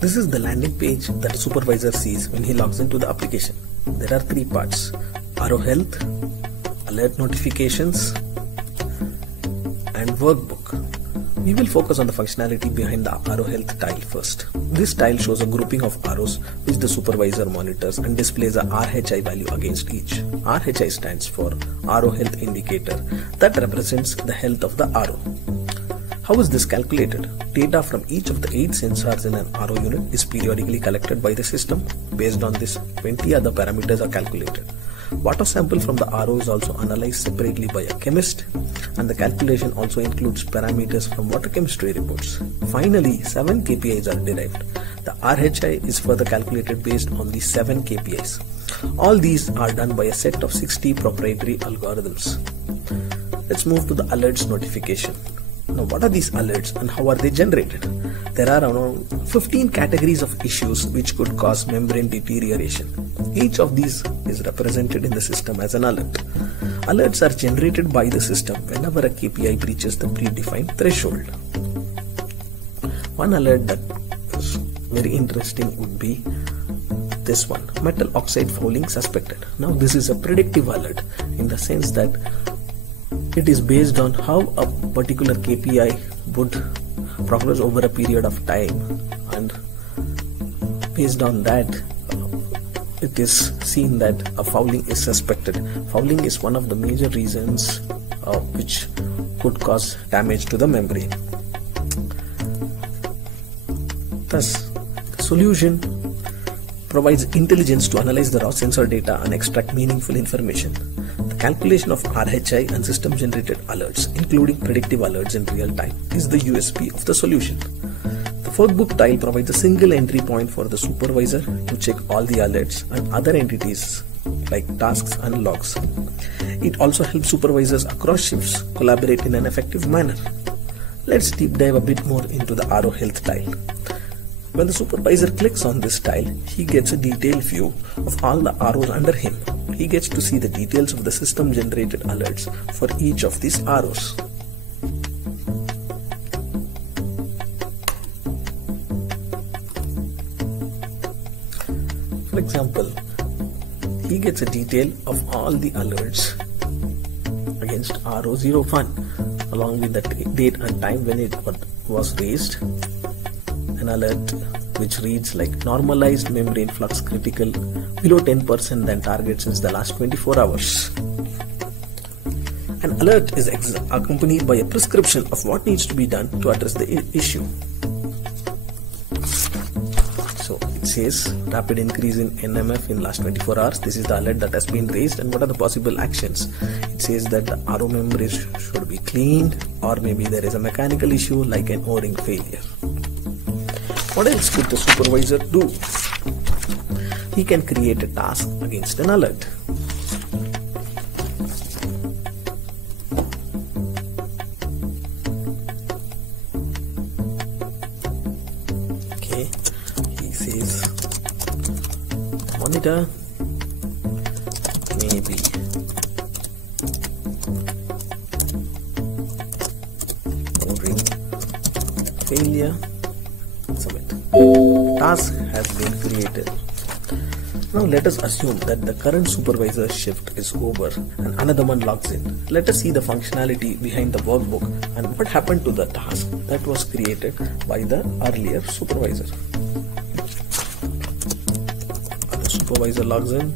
This is the landing page that a supervisor sees when he logs into the application. There are three parts: RO Health, Alert Notifications, and Workbook. We will focus on the functionality behind the RO Health tile first. This tile shows a grouping of ROs which the supervisor monitors and displays a RHI value against each. RHI stands for RO Health Indicator that represents the health of the RO. How is this calculated? Data from each of the 8 sensors in an RO unit is periodically collected by the system. Based on this, 20 other parameters are calculated. Water sample from the RO is also analyzed separately by a chemist, and the calculation also includes parameters from water chemistry reports. Finally, 7 KPIs are derived. The RHI is further calculated based on these 7 KPIs. All these are done by a set of 60 proprietary algorithms. Let's move to the alerts notification. Now, what are these alerts and how are they generated? There are around 15 categories of issues which could cause membrane deterioration. Each of these is represented in the system as an alert. Alerts are generated by the system whenever a KPI breaches the predefined threshold. One alert that is very interesting would be this one: metal oxide fouling suspected. Now, this is a predictive alert in the sense that it is based on how a particular KPI would progress over a period of time, and based on that it is seen that a fouling is suspected. Fouling is one of the major reasons which could cause damage to the membrane. Thus, the solution provides intelligence to analyze the raw sensor data and extract meaningful information. The calculation of RHI and system-generated alerts, including predictive alerts in real time, is the USP of the solution. The workbook tile provides a single entry point for the supervisor to check all the alerts and other entities like tasks and logs. It also helps supervisors across shifts collaborate in an effective manner. Let's deep dive a bit more into the RO Health tile. When the supervisor clicks on this tile, he gets a detailed view of all the ROs under him. He gets to see the details of the system-generated alerts for each of these ROs. For example, he gets a detail of all the alerts against RO01 along with the date and time when it was raised. An alert which reads like normalized membrane flux critical below 10% than target since the last 24 hours. An alert is accompanied by a prescription of what needs to be done to address the issue. So it says rapid increase in NMF in last 24 hours. This is the alert that has been raised, and what are the possible actions? It says that the RO membrane should be cleaned, or maybe there is a mechanical issue like an O-ring failure. What else could the supervisor do? He can create a task against an alert. Okay, he says monitor maybe O-ring failure. Submit. Task has been created. Now let us assume that the current supervisor's shift is over and another one logs in. Let us see the functionality behind the workbook and what happened to the task that was created by the earlier supervisor. The supervisor logs in.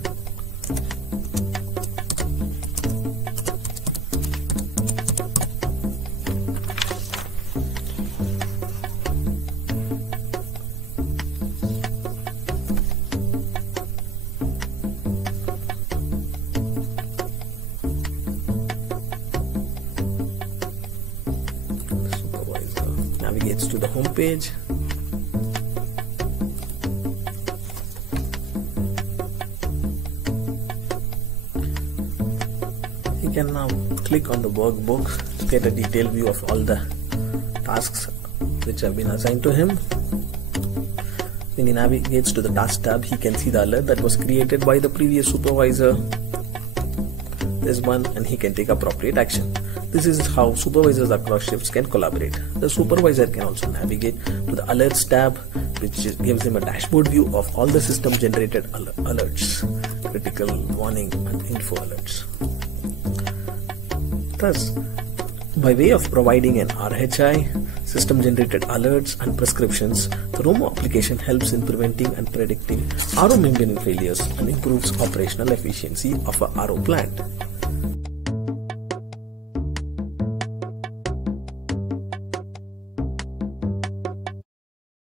Navigates to the home page. He can now click on the workbook to get a detailed view of all the tasks which have been assigned to him. When he navigates to the task tab, he can see the alert that was created by the previous supervisor, this one, and he can take appropriate action. This is how supervisors across shifts can collaborate. The supervisor can also navigate to the alerts tab which gives him a dashboard view of all the system generated alerts, critical, warning and info alerts. Thus, by way of providing an RHI, system generated alerts and prescriptions, the Romo application helps in preventing and predicting RO membrane failures and improves operational efficiency of a RO plant.